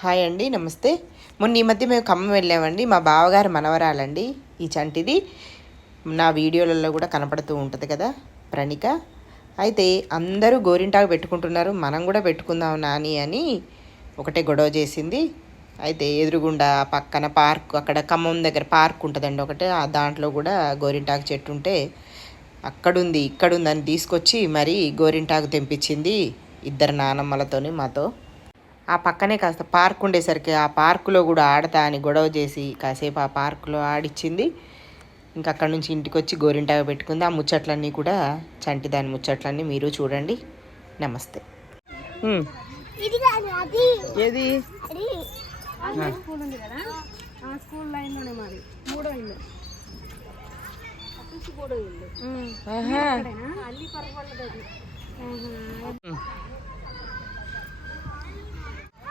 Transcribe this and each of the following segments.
Hi అండి నమస్తే. మొన్న ఈ మధ్య మేము ఖమ్మం వెళ్ళామండి. మా బావగారు మనవరాలండి. ఈ చంటిది నా వీడియోలలో కూడా కనపడుతూ ఉంటుంది కదా ప్రణిక. అయితే అందరూ గోరింటాకు పెట్టుకుంటున్నారు. మనం కూడా పెట్టుకుందాం నాని అని ఒకటే గొడవ చేసింది. అయితే ఎదురుగుండా పక్కన పార్క్ అక్కడ ఖమ్మం దగ్గర పార్క్ ఉంటుందండి ఒకటే. ఆ దాంట్లో కూడా గోరింటాకు చెట్టు ఉంటే అక్కడుంది ఇక్కడుందని అని తీసుకొచ్చి మరి గోరింటాకు తెంపించింది ఇద్దరు నానమ్మలతోని మాతో. ఆ పక్కనే కాస్త పార్క్ ఉండేసరికి ఆ పార్కులో కూడా ఆడతా అని గొడవ చేసి కాసేపు ఆ పార్కులో ఆడిచ్చింది. ఇంకా అక్కడ నుంచి ఇంటికి వచ్చి గోరింటాగా పెట్టుకుంది. ఆ ముచ్చట్లన్నీ కూడా చంటి దాని ముచ్చట్లన్నీ మీరు చూడండి. నమస్తే. ఉమ్. ఇది కాదు అది. ఏది? స్కూల్ ఉంది కదా? ఆ స్కూల్ లైన్లోనే మాది. మూడో ఇల్లు. అల్లి అది ఉమ్.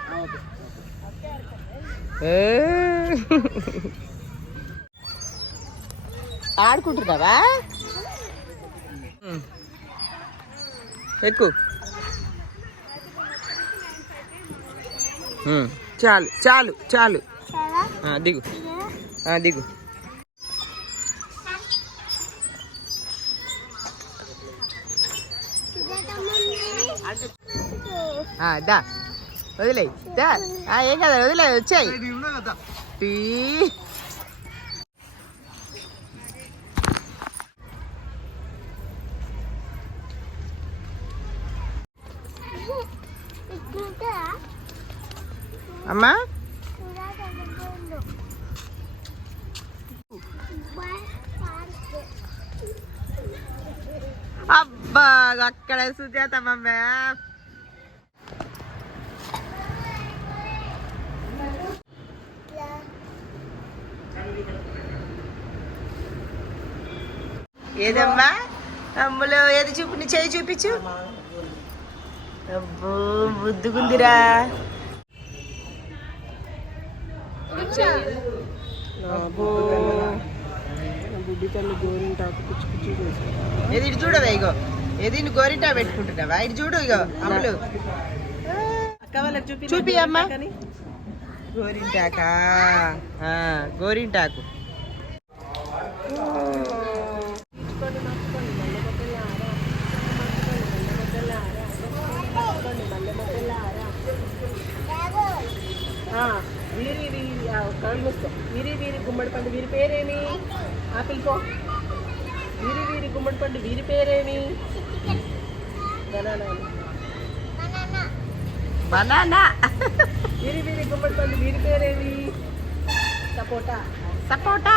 ఏ. ఆడుకుంటున్నావా? ఉమ్. ఎక్కు. ఉమ్. చాలు చాలు చాలు. చాలా. ఆ, దిగు. ఆ, దిగు. ఆ, దా. ఆ, ఏం కదా వదిలే వచ్చాయి. అమ్మా? అబ్బా అక్కడ సుజాత మమ్మ. ఏదమ్మా? అమ్ములు ఏది చూపు చేయి చూపించు. అబ్బో బుద్దుగుందిరా ఏది ఇటు చూడవే ఇగో. ఏది గోరింటా పెట్టుకుంటున్నావా? ఇటు చూడు ఇగో అమ్ములు. చూపి అమ్మా గోరింటాకా? గోరింటాకు వీరి వీరి ఆ, కళ్ళు మూసుకో వీరి వీరి గుమ్మడి పండు వీరి పేరేమి ఆపిల్ పో. వీరి వీరి గుమ్మడి పండు వీరి పేరేమి? బనానా. బనానా. వీరి వీరి గుమ్మడి పండు వీరి పేరేమి? సపోటా. సపోటా.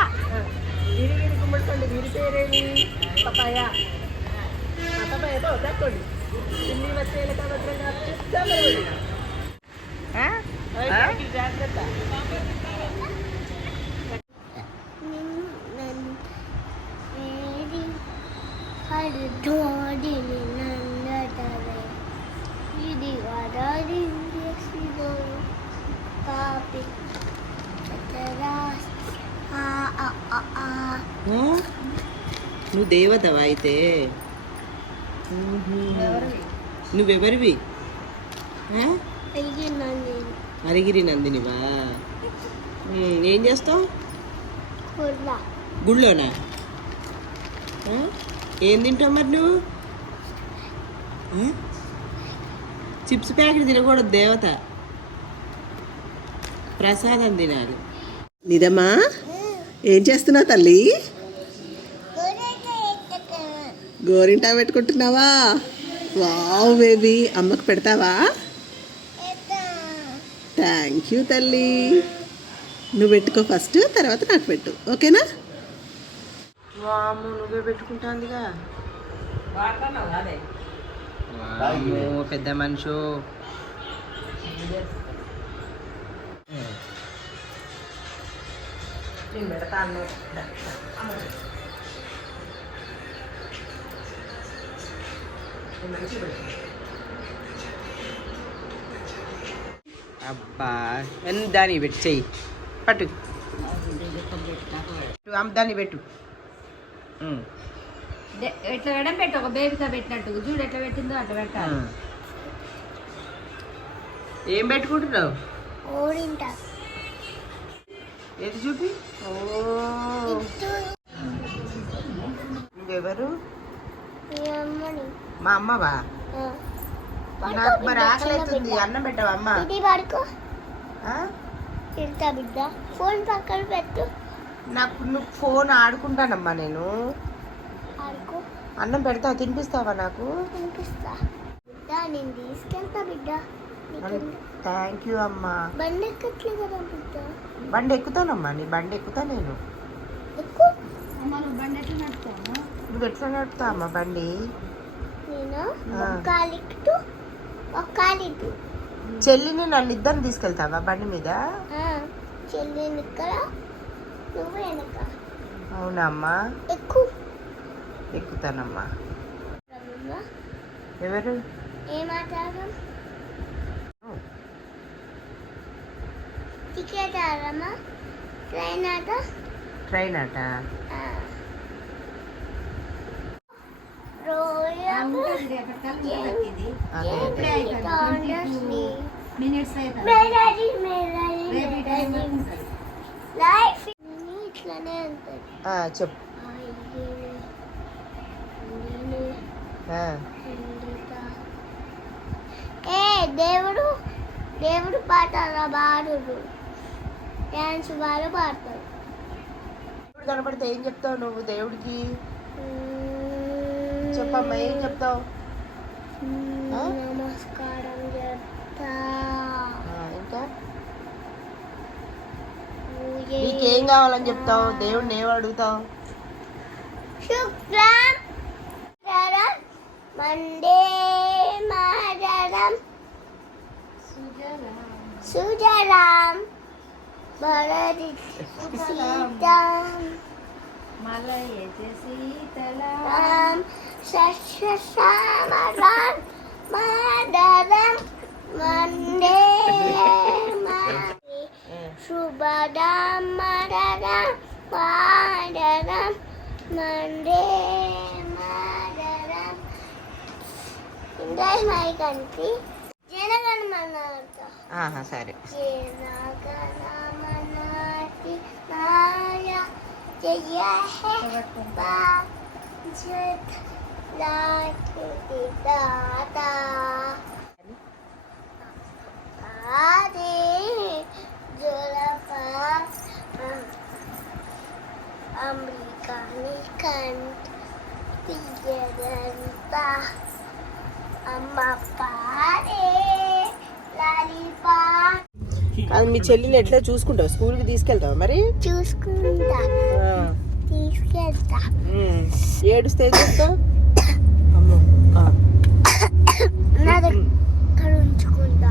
వీరి వీరి గుమ్మడి పండు వీరి పేరేమి? పపాయ. పపాయతో దక్కోండి. పిల్లి వచ్చేల? ఆ? జాగ్రత్త. హరిధోడిని నందటవే ఇది ఆ ఆ ఆ? నువ్వు దేవతవా అయితే? నువ్వెవరివి? అరిగిరి నందినివా? ఏం చేస్తావు? గుళ్ళోనా? ఏం తింటావు మరి నువ్వు? చిప్స్ ప్యాకెట్ తినకూడదు దేవత. ప్రసాదం తినాలి. నిజమా? ఏం చేస్తున్నావు తల్లి? గోరింటా పెట్టుకుంటున్నావా? Wow baby. అమ్మకు పెడతావా? థ్యాంక్ యూ తల్లి. నువ్వు పెట్టుకో ఫస్ట్ తర్వాత నాకు పెట్టు. ఓకేనా? వాము నువ్వే పెట్టుకుంటాందిగా. పెద్ద మనిషి. నేను పెడతాను. అబ్బా దాన్ని పెట్టి చెయ్యి. పట్టు. అమ్మ దాన్ని పెట్టు. ఎట్లా వేయడం పెట్టు ఒక బేబీతో పెట్టినట్టు. చూడు ఎట్లా పెట్టిందో అట్లా పెట్టాలి. ఏం పెట్టుకుంటున్నావు? ఓడింటా. ఏది చూపి? ఓ. నువ్వెవరు? మీ అమ్మని. మా అమ్మవా. నాకు మరి ఆకలి అవుతుంది. అన్నం పెట్టవా అమ్మ? ఇది పడుకో. ఆ? తింటా బిడ్డ. ఫోన్ పక్కన పెట్టు. నాకు నువ్వు ఫోన్ ఆడుకుంటానమ్మా నేను. ఆడుకో. అన్నం పెడతావా తినిపిస్తావా నాకు? నేను తీసుకెళ్తా బిడ్డ. థ్యాంక్ యూ అమ్మా. బండి ఎక్కట్లే కదా బిడ్డ? బండి ఎక్కుతానమ్మా నీ బండి ఎక్కుతా నేను. నువ్వు బండి ఎట్లా నడుపుతావు అమ్మా బండి? చెల్లిని నన్ను ఇద్దరిని తీసుకెళ్తావా బండి మీద? చెల్లిని ఇక్కడ నువ్వు వెనక అవునా అమ్మా ఎక్కువ. ఎక్కుతానమ్మా. ఎవరు? టికెట్ ఆడమ్మా ట్రైన్ ఆట? ట్రైన్ అట ఆ. రోయల్ ఉంటుంది రేపటికల్లా ఇది అదే ఇప్పుడే అదే అవుతుంది మినిట్స్ అవుతుంది మెలడీ మెలడీ రేపు ఈ టైం మెలడీ ఉంటుంది లైఫ్ ఇట్లానే ఉంటుంది ఆ, చెప్పు. ఏ దేవుడు దేవుడు పాటలు పాడుడు డ్యాన్స్ బాగా పాడతాడు ఇప్పుడు కనపడితే ఏం చెప్తావు నువ్వు దేవుడికి? మ్మ్. చెప్పమ్మా ఏం చెప్తావు? నీకేం కావాలని చెప్తావు దేవుడిని ఏం అడుగుతావు శుక్లం శరం మండే మాదరం సుజరాం భరది సీతాం మళ్ళీ సీతలా రాం సస్యశ్యామరాం మాదరం మండే మాది శుభదాం మదరం మాదరం మండే మాదరం ఇందాక మైకంటి జనగణమనార్థ ఆహా సరే జనగణమనాటి నాయ జయ హే బాజత్ లాకి దాతా ఆది జలపా అమెరికాని కంట్ తీయదంతా అమ్మ పాడే లాలిపా అది మీ చెల్లిని ఎట్లా చూసుకుంటావు? స్కూల్కి తీసుకెళ్తావా మరి? చూసుకుంటా. ఆ, తీసుకెళ్తా. ఏడుస్తే ఏం అమ్మో. నా దగ్గర ఉంచుకుంటా.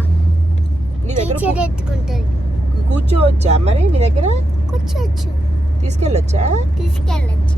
నీ దగ్గర ఎత్తుకుంటుంది. కూర్చోవచ్చా మరి నీ దగ్గర? కూర్చోవచ్చు. తీసుకెళ్ళొచ్చా? తీసుకెళ్ళచ్చు.